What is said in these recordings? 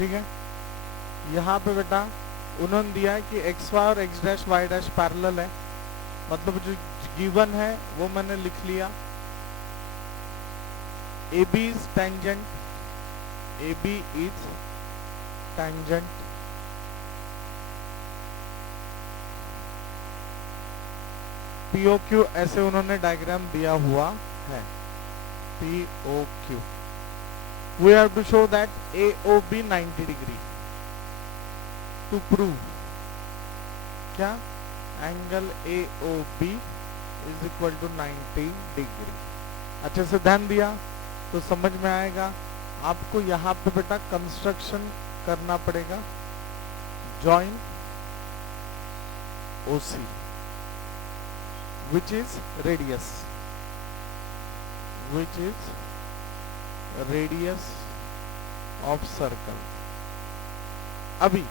ठीक है। यहाँ पे बेटा उन्होंने दिया है कि एक्स वाई और X dash Y dash parallel है, मतलब जो गिवन है वो मैंने लिख लिया। A B is tangent, A B is tangent P O Q, ऐसे उन्होंने डायग्राम दिया हुआ है। P O Q, we have to show that A O B 90 degree to prove क्या angle A O B is equal to 90 degree. अच्छे से ध्यान दिया तो समझ में आएगा। आपको यहाँ पे बेटा कंस्ट्रक्शन करना पड़ेगा, join OC which is radius of circle। अभी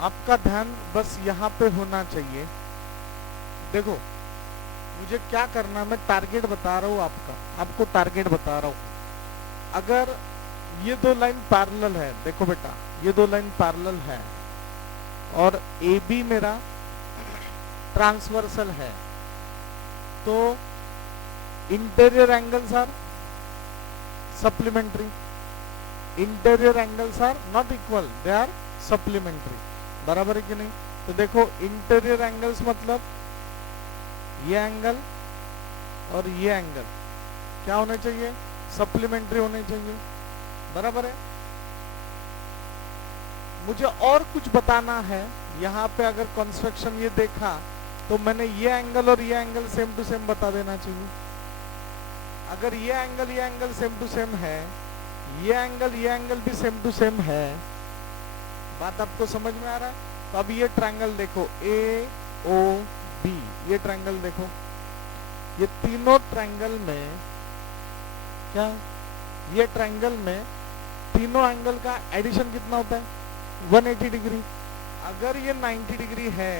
आपका ध्यान बस यहाँ पे होना चाहिए। देखो मुझे क्या करना, मैं टारगेट बता रहा हूँ आपको टारगेट बता रहा हूँ। अगर ये दो लाइन पैरेलल है, देखो बेटा ये दो लाइन पैरेलल है और ए बी मेरा ट्रांसवर्सल है, तो interior angles are supplementary, interior angles are not equal, they are supplementary. बराबर है कि नहीं? तो देखो इंटीरियर एंगल्स मतलब ये एंगल और ये एंगल क्या होने चाहिए? सप्लीमेंट्री होने चाहिए। बराबर है। मुझे और कुछ बताना है यहाँ पे। अगर कंस्ट्रक्शन ये देखा तो मैंने ये एंगल और ये एंगल सेम टू सेम बता देना चाहिए। अगर ये एंगल सेम टू सेम है, ये एंगल भी सेम टू सेम है, बात आपको समझ में आ रहा है? तो अब ये ट्रायंगल देखो ए ओ बी, ये ट्रायंगल देखो, ये तीनों ट्रायंगल में क्या, ये ट्रायंगल में तीनों एंगल का एडिशन कितना होता है? 180 डिग्री। अगर ये 90 डिग्री है,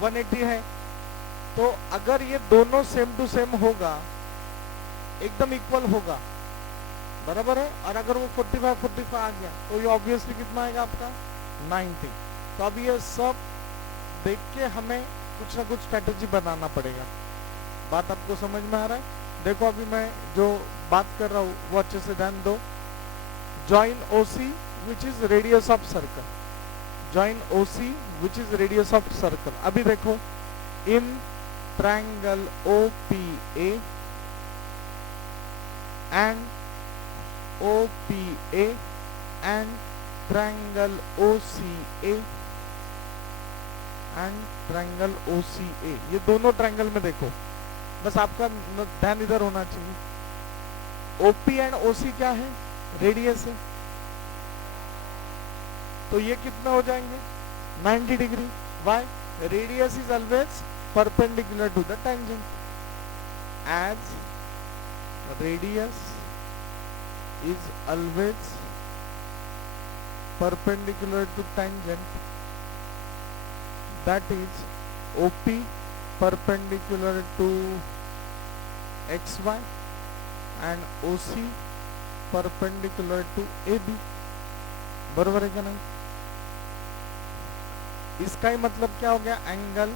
180 है, तो अगर ये दोनों सेम टू सेम होगा, एकदम इक्वल होगा, बराबर है। और अगर वो 45 आ गया तो ये ऑब्वियसली कितना आएगा आपका? 90। तो अब ये सब देख के हमें कुछ ना कुछ स्ट्रेटेजी बनाना पड़ेगा। बात आपको समझ में आ रहा है? देखो अभी मैं जो बात कर रहा हूँ वो अच्छे से ध्यान दो। Join OC which is radius of circle, join OC which is radius of circle। अभी देखो in triangle OPA and OPA and triangle OCA and triangle OCA, ये दोनों ट्रायंगल में देखो, बस आपका ध्यान इधर होना चाहिए। OP एंड OC क्या है? रेडियस है। तो ये कितना हो जाएंगे? 90 degree. Why? Radius is always perpendicular to the tangent. As radius is always perpendicular to tangent, that is OP perpendicular to XY and OC perpendicular to AB। बरोबर है क्या नहीं? इसका ही मतलब क्या हो गया? Angle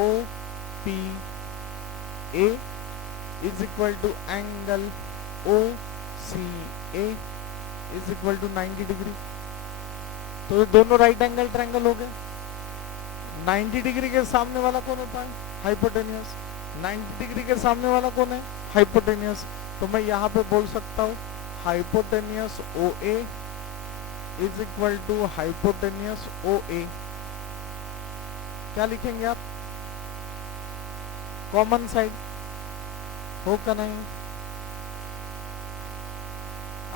OPA is equal to angle OCA is equal to 90 degree. तो ये दोनों राइट एंगल ट्रायंगल हो गए। 90 डिग्री के सामने वाला कौन होता है? हाइपोटेनियस। 90 डिग्री के सामने वाला कौन है? हाइपोटेनियस। तो मैं यहाँ पे बोल सकता हूँ hypotenuse OA is equal to hypotenuse OA। क्या लिखेंगे आप? कॉमन साइड हो का नहीं?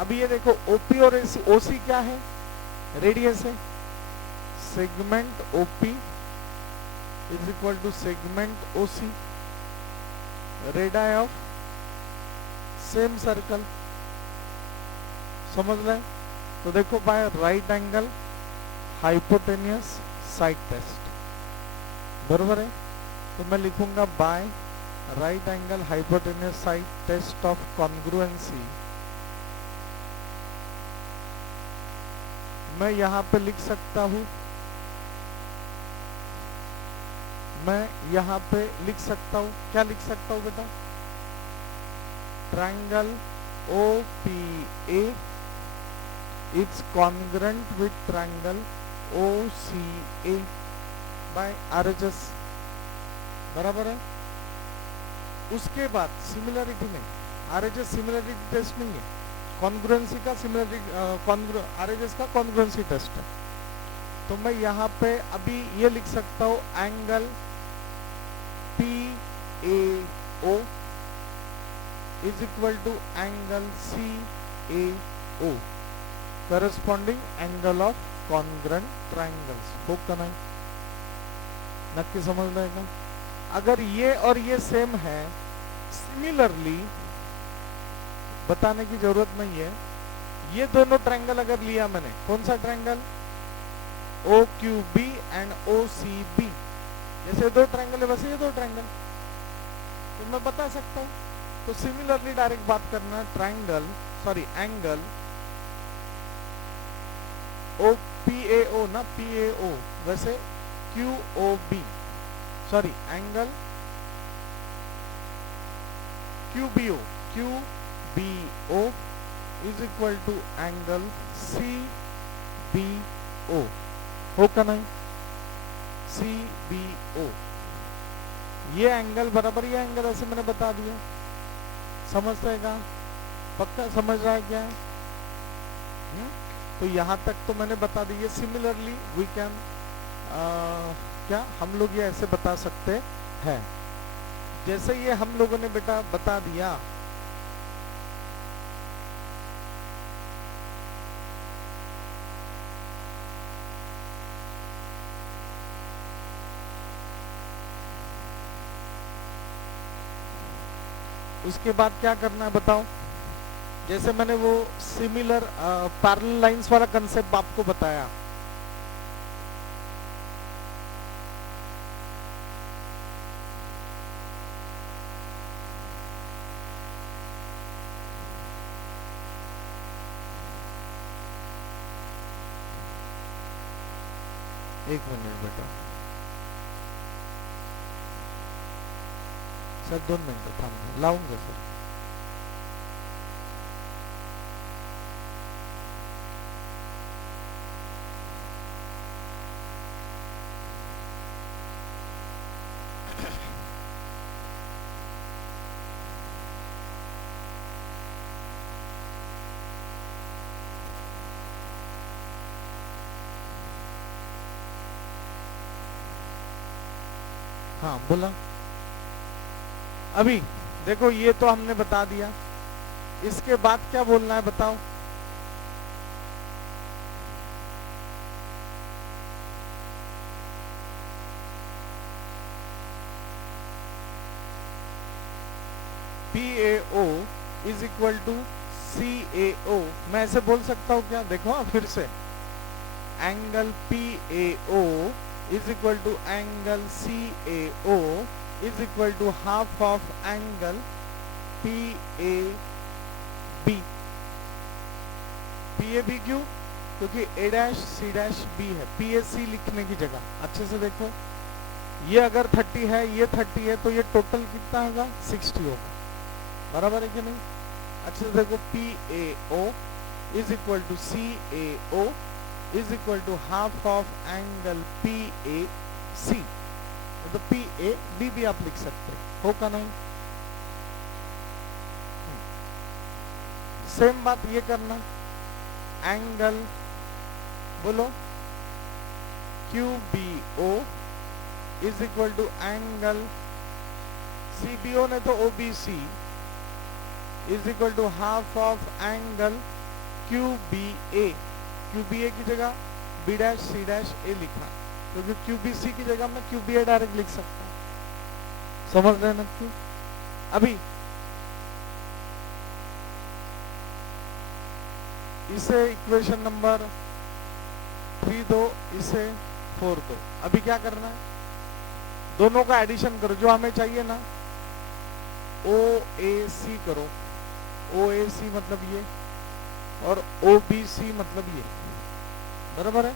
अभी ये देखो OP और OC क्या है? रेडियस है। Segment OP is equal to segment OC, radius of same circle. समझ रहे? तो देखो by right angle hypotenuse side test, बरोबर है। तो मैं लिखूंगा by right angle hypotenuse side test of congruency मैं यहाँ पे लिख सकता हूँ, मैं यहाँ पे लिख सकता हूँ, क्या लिख सकता हूँ बेटा? Triangle OPA is congruent with triangle OCA by RHS, बराबर है। उसके बाद सिमिलरिटी में, RHS सिमिलरिटी टेस्ट नहीं है, कॉन्ग्रुएंसी का सिमिलरिटी, RHS का कॉन्ग्रुएंसी टेस्ट है। तो मैं यहाँ पे अभी ये लिख सकता हूँ angle PAO is equal to angle CAO corresponding angle of congruent triangles। हो का नहीं? नक्की समझ लेगा। अगर ये और ये सेम है, सिमिलरली बताने की जरूरत नहीं है। ये दोनों ट्रायंगल अगर लिया मैंने, कौन सा ट्रायंगल? OQB एंड OCB, जैसे दो ट्रायंगल है वैसे ये दो ट्रायंगल, तो मैं बता सकता हूँ। तो सिमिलरली डायरेक्ट बात करना, ट्रायंगल एंगल PAO ना, PAO वैसे QOB, angle QBO is equal to angle CBO। हो का नहीं? CBO, ये एंगल बराबर ये एंगल, ऐसे मैंने बता दिया। समझतेगा? पक्का समझ रहा है क्या? तो यहाँ तक तो मैंने बता दी। सिमिलरली वी कैन क्या हम लोग ये ऐसे बता सकते हैं, जैसे ये हम लोगों ने बेटा बता दिया। उसके बाद क्या करना है बताओ? जैसे मैंने वो सिमिलर पैरेलल लाइंस वाला कंसेप्ट आपको बताया, एक मिनट बेटा सर, 2 मिनट थांब, लाऊंगा सर। हाँ बोला। अभी देखो ये तो हमने बता दिया, इसके बाद क्या बोलना है बताओ? PAO is equal to CAO, मैं ऐसे बोल सकता हूँ क्या? देखो फिर से, angle PAO is equal to angle CAO is equal to half of angle PAB। PAB क्यों? क्योंकि A', C', B है, PAC लिखने की जगह। अच्छे से देखो, ये अगर 30 है, ये 30 है, तो ये टोटल कितना होगा? 60 होगा, बराबर है कि नहीं? अच्छे से देखो, PAO is equal to CAO is equal to half of angle PAC। तो PAB भी आप लिख सकते हो का नहीं? सेम बात ये करना, एंगल बोलो QBO is equal to angle CBO ने तो OBC is equal to half of angle QBA। QBA की जगह B', C', A लिखा, क्योंकि QBC की जगह मैं QBA डायरेक्ट लिख सकता हूँ। समझ रहे हैं ना? क्यों? अभी इसे इक्वेशन नंबर 3 दो, इसे 4 दो। अभी क्या करना है? दोनों का एडिशन करो, जो हमें चाहिए ना, OAC करो। OAC मतलब ये, और OBC मतलब ये, बराबर है।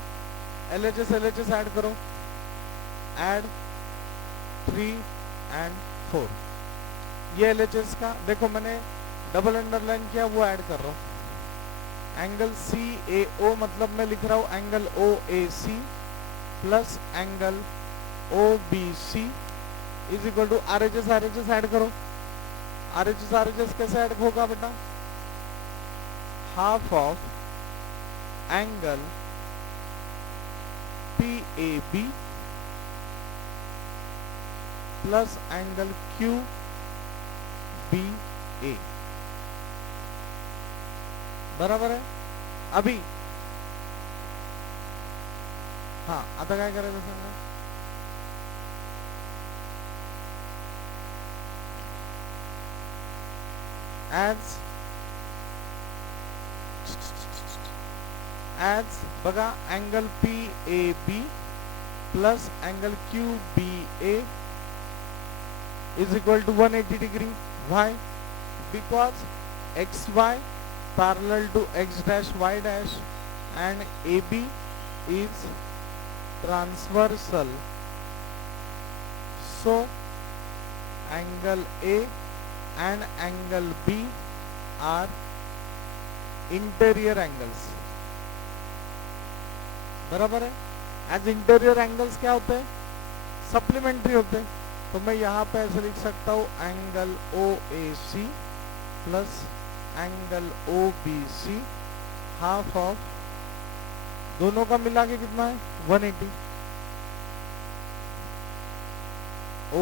LHS LHS ऐड करो, ऐड 3 and 4, ये LHS का देखो मैंने डबल अंडरलाइन किया, वो ऐड कर रहा हूं। एंगल CAO मतलब मैं लिख रहा हूं angle OAC plus angle OBC is equal to RHS RHS add करो। RHS RHS कैसे ऐड होगा बेटा, half of angle PAB plus angle QBA, बराबर है। अभी हाँ आता काय करायचं सांगा, as बघा angle PAB plus angle QBA is equal to 180 degree. Why? Because XY parallel to X dash Y dash and AB is transversal. So angle A and angle B are interior angles. बराबर है। As interior angles क्या होते हैं, supplementary होते हैं। तो मैं यहाँ पे ऐसे लिख सकता हूँ angle OAC plus angle OBC half of, दोनों का मिला के कितना है 180,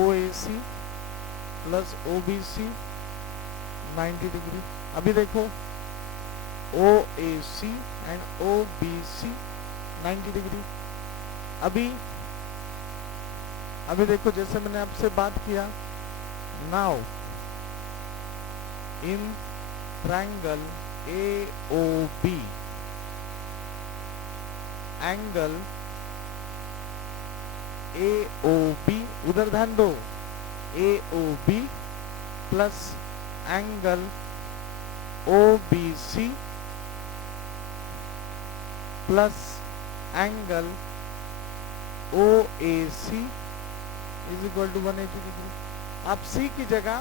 OAC प्लस OBC 90 डिग्री। अभी देखो OAC एंड OBC 90 डिग्री। अभी देखो जैसे मैंने आपसे बात किया, now in triangle AOB angle AOB, उधर ध्यान दो, AOB plus angle OBC plus angle OAC is equal to 180 degree. आप C की जगह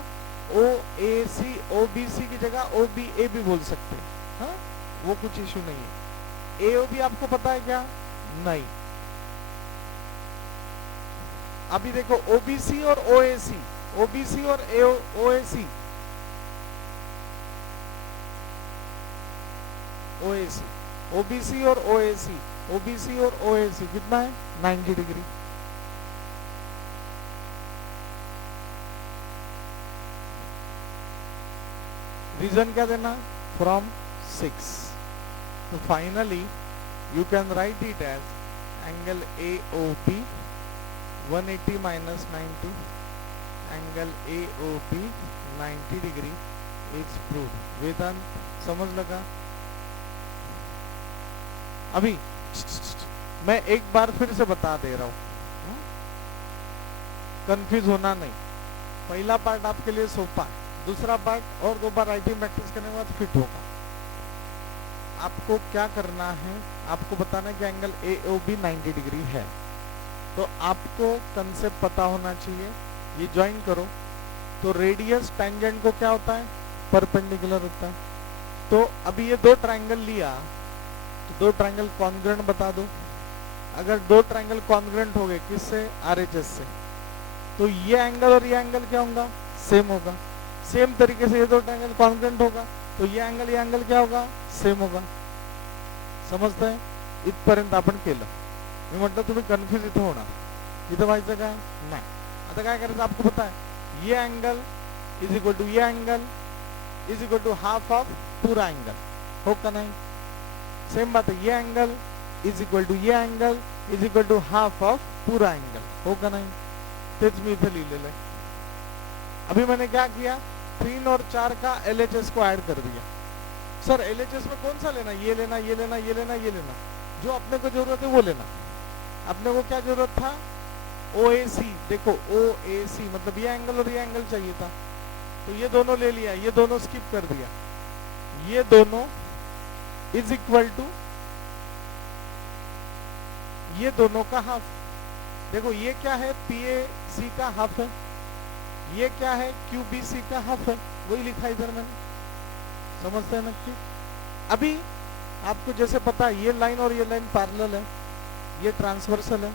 OAC OBC की जगह OBA भी बोल सकते हैं, हाँ वो कुछ इशू नहीं है। AOB आपको पता है क्या, नहीं। अभी देखो OBC और OAC, OBC और OAC, OAC, OBC और OAC, OBC और OAC कितना है 90 डिग्री। रीजन क्या देना, फ्रॉम 6। तो finally you can write it as angle AOB 180 minus 90, angle AOB 90 degree is proved. Vedant समझ लगा। अभी मैं एक बार फिर से बता दे रहा हूं, कंफ्यूज होना नहीं। पहला पार्ट आपके लिए सोपा है, दूसरा पार्ट और 2 बार राइटिंग प्रैक्टिस करने के बाद फिट होगा। आपको क्या करना है, आपको बताना है कि एंगल AOB 90 डिग्री है, तो आपको कंसेप्ट पता होना चाहिए। ये ज्वाइन करो तो रेडियस टेंजेंट को क्या होता है, परपेंडिकुलर होता है। तो अभी ये 2 ट्रायंगल लिया तो 2 ट्रायंगल कॉन्ग्रुएंट बता दो। अगर 2 ट्रायंगल कॉन्ग्रुएंट हो गए किससे, RHS से, तो ये एंगल और ये एंगल क्या होगा, सेम होगा। सेम तरीके से ये 2 ट्रायंगल कॉन्ग्रुएंट होगा तो ये एंगल क्या होगा, सेम होगा। समजते हैं, इथपर्यंत आपण केलं। मी म्हटलं तुम्ही कन्फ्यूज इथं होणार, इथं व्हायचं काय नाही। आता काय करायचं आपको पता है, ये एंगल इज इक्वल टू ये angle is equal to half of पूरा एंगल, हो का नहीं। सेम बात है, ये एंगल इज इक्वल टू ये angle is equal to half of पूरा एंगल, हो का नहीं। तेच मी इथं लिहिलेलं आहे। अभी मैंने क्या किया, 3 और 4 का LHS को ऐड कर दिया। सर LHS में कौन सा लेना, ये लेना, ये लेना, ये लेना, ये लेना, जो अपने को जरूरत है वो लेना। अपने को क्या जरूरत था, OAC, देखो OAC मतलब ये एंगल और ये एंगल चाहिए था, तो ये दोनों ले लिया, ये दोनों स्किप कर दिया। ये दोनों इज इक्वल टू ये दोनों का हाफ। देखो ये क्या है, पी ए सी का हाफ है, ये क्या है, क्यू बी सी का हाफ है, वही लिखा इधर मैंने। समझते हैं ना कि अभी आपको जैसे पता है ये लाइन और ये लाइन पैरेलल है, ये ट्रांसवर्सल है,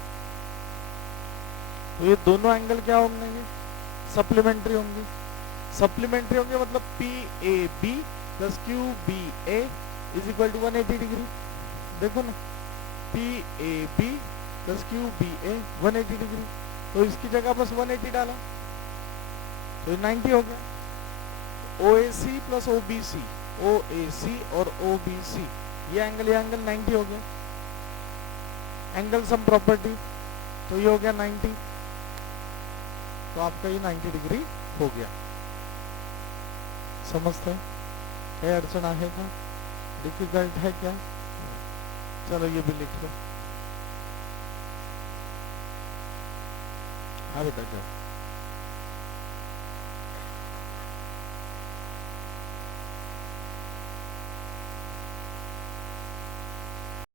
तो ये दोनों एंगल क्या होंगे, ये सप्लीमेंट्री होंगे। सप्लीमेंट्री होंगे मतलब P A B plus Q B A is equal to 180 degree. देखो ना, P A B plus Q B A 180 degree, तो इसकी जगह बस 180 डाला तो ये 90 हो गया। ओ ए C plus O B C, ओ ए सी और ओ बी सी, ये एंगल 90 हो गया। एंगल सम प्रॉपर्टी, तो ये हो गया 90, तो आपका ये 90 डिग्री हो गया। समझते हैं, क्या अड़चन है क्या, डिफिकल्ट है क्या? चलो ये भी लिख लो। हाँ बेटा जाओ।